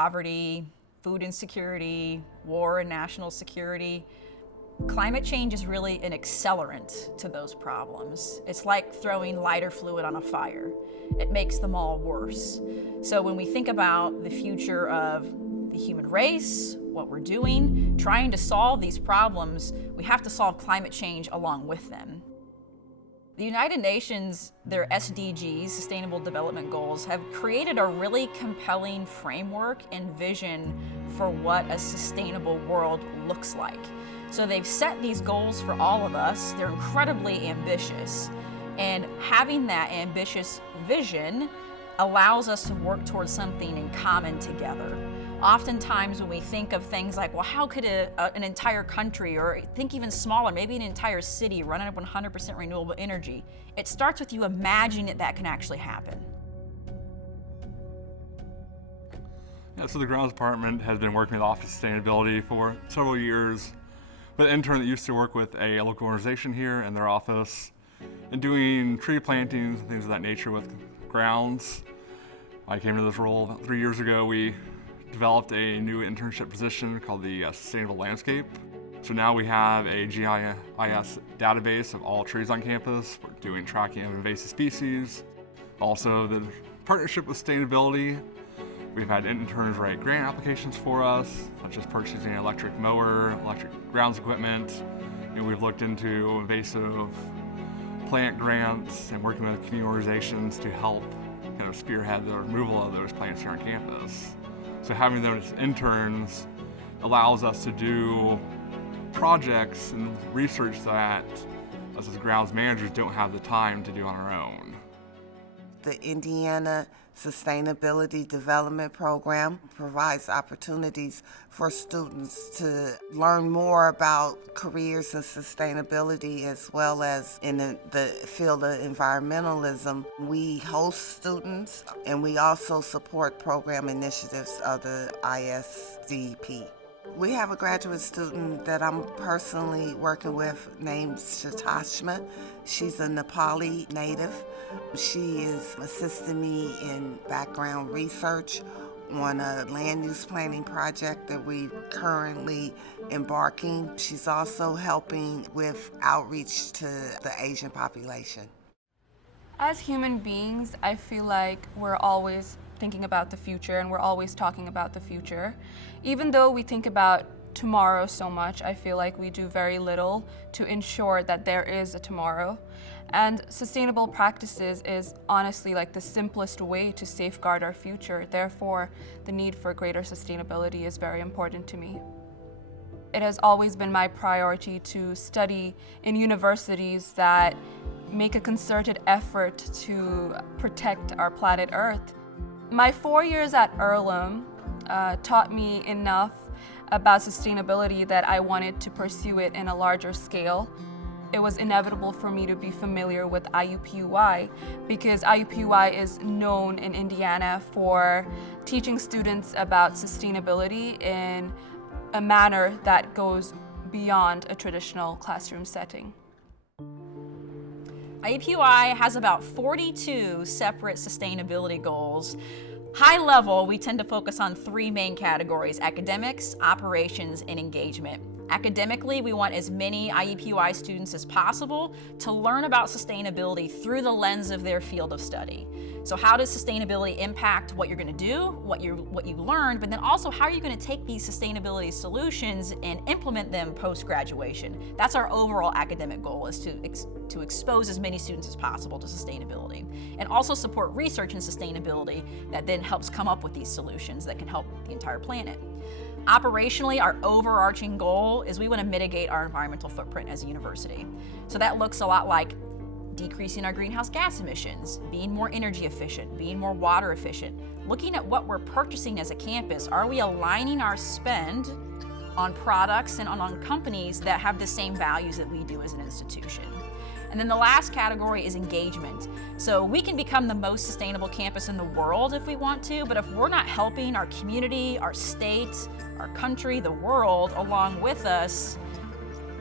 poverty, food insecurity, war and national security. Climate change is really an accelerant to those problems. It's like throwing lighter fluid on a fire. It makes them all worse. So when we think about the future of the human race, what we're doing, trying to solve these problems, we have to solve climate change along with them. The United Nations, their SDGs, Sustainable Development Goals, have created a really compelling framework and vision for what a sustainable world looks like. So they've set these goals for all of us. They're incredibly ambitious. And having that ambitious vision allows us to work towards something in common together. Oftentimes when we think of things like, well, how could an entire country, or think even smaller, maybe an entire city run on 100% renewable energy, it starts with you imagining that can actually happen. Yeah, so the grounds department has been working with Office of Sustainability for several years. With an intern that used to work with a local organization here in their office and doing tree plantings and things of that nature with grounds. I came to this role about 3 years ago. We developed a new internship position called the Sustainable Landscape. So now we have a GIS database of all trees on campus. We're doing tracking of invasive species. Also, the partnership with sustainability. We've had interns write grant applications for us, such as purchasing an electric mower, electric grounds equipment. We've looked into invasive plant grants and working with community organizations to help kind of spearhead the removal of those plants here on campus. So having those interns allows us to do projects and research that us as grounds managers don't have the time to do on our own. The Indiana Sustainability Development Program provides opportunities for students to learn more about careers in sustainability as well as in the field of environmentalism. We host students and we also support program initiatives of the ISDP. We have a graduate student that I'm personally working with named Shatashma. She's a Nepali native. She is assisting me in background research on a land use planning project that we're currently embarking. She's also helping with outreach to the Asian population. As human beings, I feel like we're always thinking about the future and we're always talking about the future. Even though we think about tomorrow so much, I feel like we do very little to ensure that there is a tomorrow. And sustainable practices is honestly like the simplest way to safeguard our future. Therefore, the need for greater sustainability is very important to me. It has always been my priority to study in universities that make a concerted effort to protect our planet Earth. My 4 years at Earlham taught me enough about sustainability that I wanted to pursue it in a larger scale. It was inevitable for me to be familiar with IUPUI because IUPUI is known in Indiana for teaching students about sustainability in a manner that goes beyond a traditional classroom setting. IUPUI has about 42 separate sustainability goals. High level, we tend to focus on three main categories: academics, operations, and engagement. Academically, we want as many IUPUI students as possible to learn about sustainability through the lens of their field of study. So how does sustainability impact what you're going to do, what you learned, but then also how are you going to take these sustainability solutions and implement them post-graduation? That's our overall academic goal, is to expose as many students as possible to sustainability, and also support research in sustainability that then helps come up with these solutions that can help the entire planet. Operationally, our overarching goal is we want to mitigate our environmental footprint as a university. So that looks a lot like decreasing our greenhouse gas emissions, being more energy efficient, being more water efficient, looking at what we're purchasing as a campus. Are we aligning our spend on products and on companies that have the same values that we do as an institution? And then the last category is engagement. So we can become the most sustainable campus in the world if we want to, but if we're not helping our community, our state, our country, the world along with us,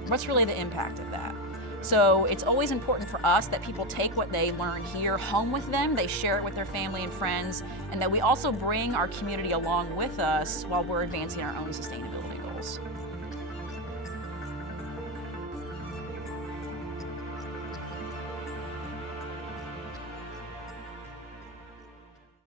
what's really the impact of that? So it's always important for us that people take what they learn here home with them, they share it with their family and friends, and that we also bring our community along with us while we're advancing our own sustainability goals.